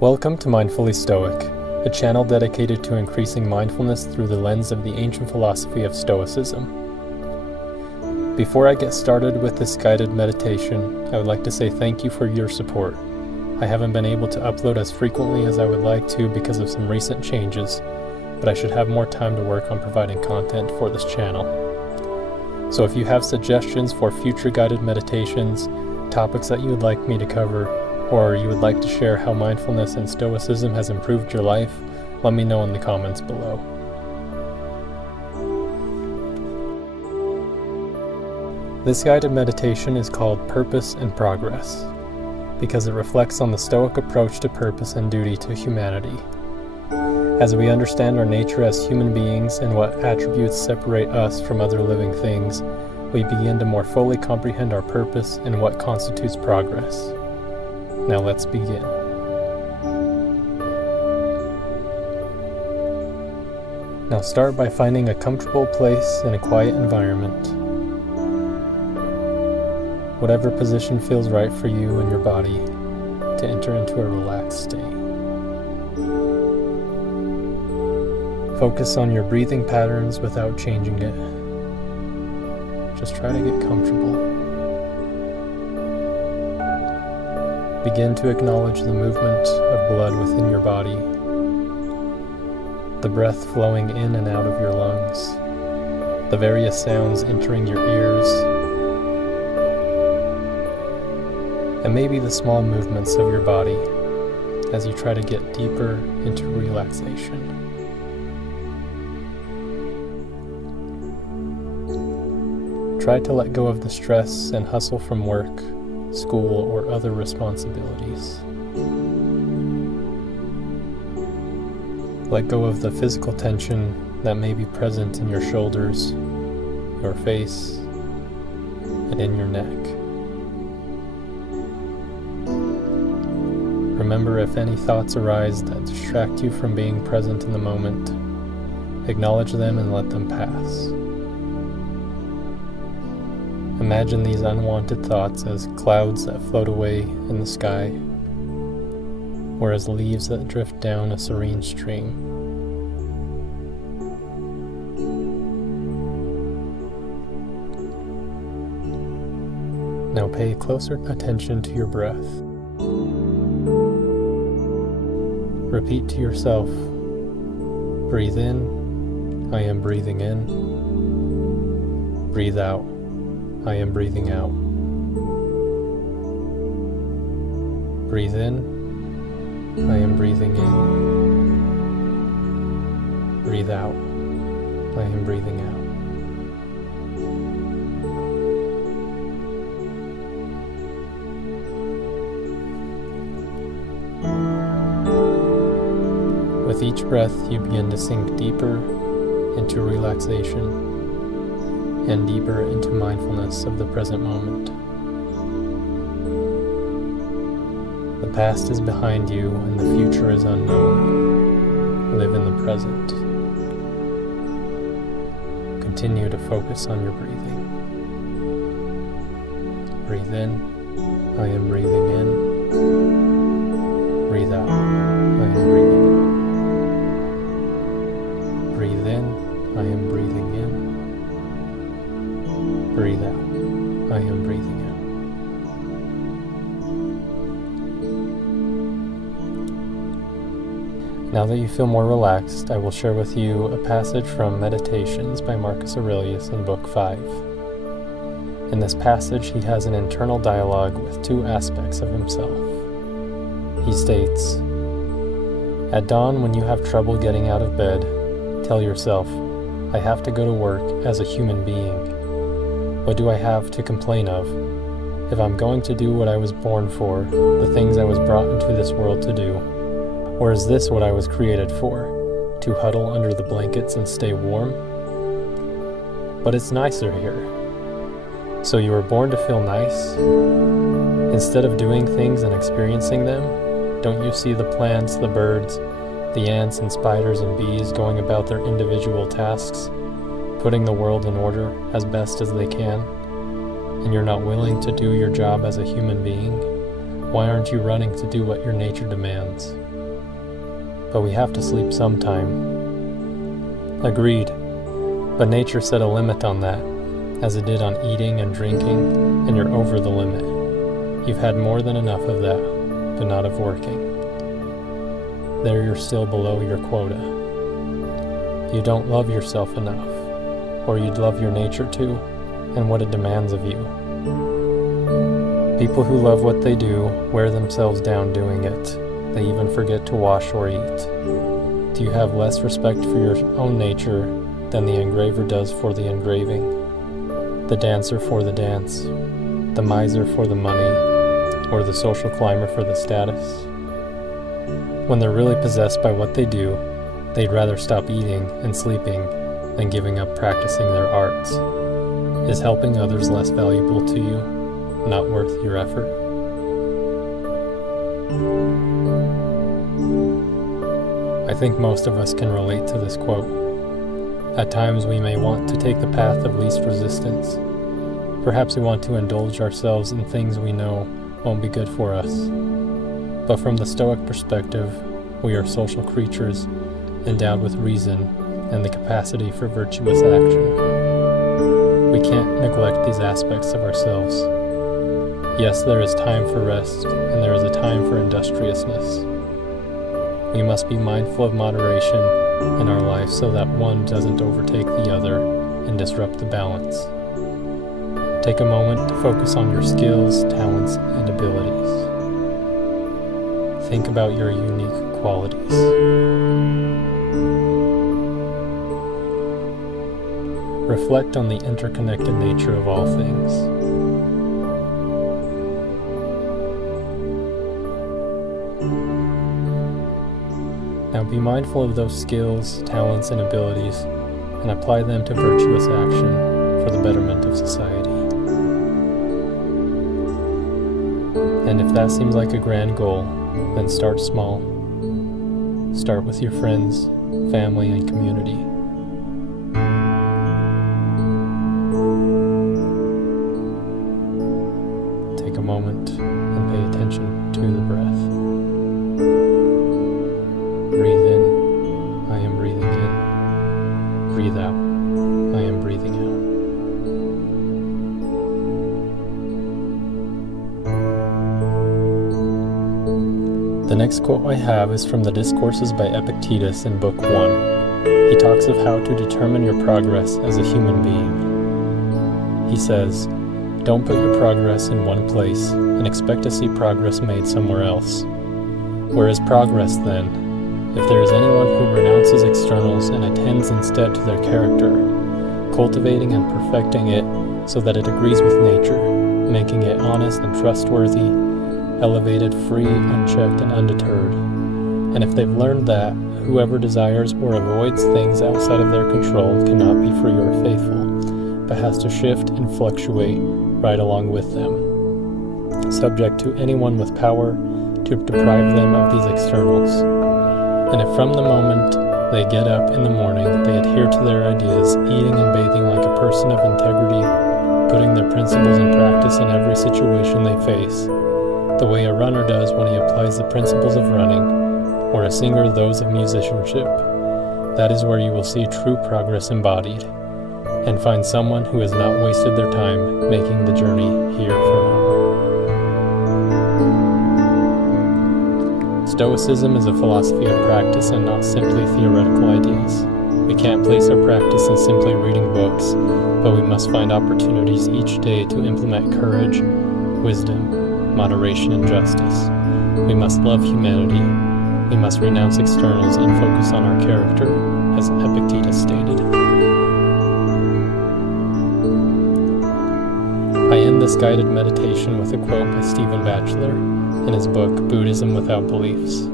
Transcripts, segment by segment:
Welcome to Mindfully Stoic, a channel dedicated to increasing mindfulness through the lens of the ancient philosophy of Stoicism. Before I get started with this guided meditation, I would like to say thank you for your support. I haven't been able to upload as frequently as I would like to because of some recent changes, but I should have more time to work on providing content for this channel. So if you have suggestions for future guided meditations, topics that you would like me to cover, or you would like to share how mindfulness and stoicism has improved your life, let me know in the comments below. This guided meditation is called Purpose and Progress, because it reflects on the Stoic approach to purpose and duty to humanity. As we understand our nature as human beings and what attributes separate us from other living things, we begin to more fully comprehend our purpose and what constitutes progress. Now let's begin. Now start by finding a comfortable place in a quiet environment. Whatever position feels right for you and your body to enter into a relaxed state. Focus on your breathing patterns without changing it. Just try to get comfortable. Begin to acknowledge the movement of blood within your body, the breath flowing in and out of your lungs, the various sounds entering your ears, and maybe the small movements of your body as you try to get deeper into relaxation. Try to let go of the stress and hustle from work, school, or other responsibilities. Let go of the physical tension that may be present in your shoulders, your face, and in your neck. Remember, if any thoughts arise that distract you from being present in the moment, acknowledge them and let them pass. Imagine these unwanted thoughts as clouds that float away in the sky, or as leaves that drift down a serene stream. Now pay closer attention to your breath. Repeat to yourself, breathe in, I am breathing in. Breathe out, I am breathing out. Breathe in, I am breathing in. Breathe out, I am breathing out. With each breath, you begin to sink deeper into relaxation and deeper into mindfulness of the present moment. The past is behind you and the future is unknown. Live in the present. Continue to focus on your breathing. Breathe in, I am breathing in. Breathe out, I am breathing out. Breathe in, I am breathing in. Breathe out, I am breathing out. Now that you feel more relaxed, I will share with you a passage from Meditations by Marcus Aurelius in Book 5. In this passage, he has an internal dialogue with two aspects of himself. He states, "At dawn, when you have trouble getting out of bed, tell yourself, I have to go to work as a human being. What do I have to complain of? If I'm going to do what I was born for, the things I was brought into this world to do, or is this what I was created for, to huddle under the blankets and stay warm? But it's nicer here. So you were born to feel nice? Instead of doing things and experiencing them, don't you see the plants, the birds, the ants and spiders and bees going about their individual tasks, putting the world in order as best as they can, and you're not willing to do your job as a human being, Why aren't you running to do what your nature demands? But we have to sleep sometime. Agreed, but nature set a limit on that, as it did on eating and drinking, and you're over the limit. You've had more than enough of that, but not of working. There you're still below your quota. You don't love yourself enough, or you'd love your nature too, and what it demands of you. People who love what they do wear themselves down doing it. They even forget to wash or eat. Do you have less respect for your own nature than the engraver does for the engraving? The dancer for the dance, the miser for the money, or the social climber for the status? When they're really possessed by what they do, they'd rather stop eating and sleeping than giving up practicing their arts. Is helping others less valuable to you, not worth your effort? I think most of us can relate to this quote. At times we may want to take the path of least resistance. Perhaps we want to indulge ourselves in things we know won't be good for us. But from the Stoic perspective, we are social creatures endowed with reason and the capacity for virtuous action. We can't neglect these aspects of ourselves. Yes, there is time for rest, and there is a time for industriousness. We must be mindful of moderation in our life so that one doesn't overtake the other and disrupt the balance. Take a moment to focus on your skills, talents, and abilities. Think about your unique qualities. Reflect on the interconnected nature of all things. Now be mindful of those skills, talents, and abilities, and apply them to virtuous action for the betterment of society. And if that seems like a grand goal, then start small. Start with your friends, family, and community. Take a moment and pay attention to the breath. Breathe in, I am breathing in. Breathe out, I am breathing out. The next quote I have is from the Discourses by Epictetus in Book 1. He talks of how to determine your progress as a human being. He says, "Don't put your progress in one place and expect to see progress made somewhere else. Where is progress then? If there is anyone who renounces externals and attends instead to their character, cultivating and perfecting it so that it agrees with nature, making it honest and trustworthy, elevated, free, unchecked, and undeterred. And if they've learned that whoever desires or avoids things outside of their control cannot be free or faithful, but has to shift and fluctuate right along with them, subject to anyone with power to deprive them of these externals. And if from the moment they get up in the morning, they adhere to their ideas, eating and bathing like a person of integrity, putting their principles in practice in every situation they face, the way a runner does when he applies the principles of running, or a singer those of musicianship, that is where you will see true progress embodied, and find someone who has not wasted their time making the journey here from home." Stoicism is a philosophy of practice and not simply theoretical ideas. We can't place our practice in simply reading books, but we must find opportunities each day to implement courage, wisdom, moderation, and justice. We must love humanity. We must renounce externals and focus on our character, as Epictetus stated. I end this guided meditation with a quote by Stephen Batchelor in his book, Buddhism Without Beliefs.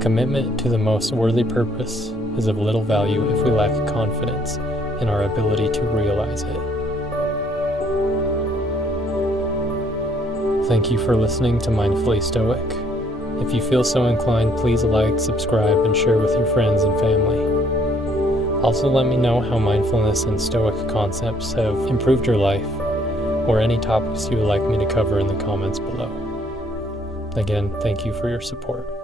"Commitment to the most worthy purpose is of little value if we lack confidence in our ability to realize it." Thank you for listening to Mindfully Stoic. If you feel so inclined, please like, subscribe, and share with your friends and family. Also, let me know how mindfulness and Stoic concepts have improved your life, or any topics you would like me to cover in the comments below. Again, thank you for your support.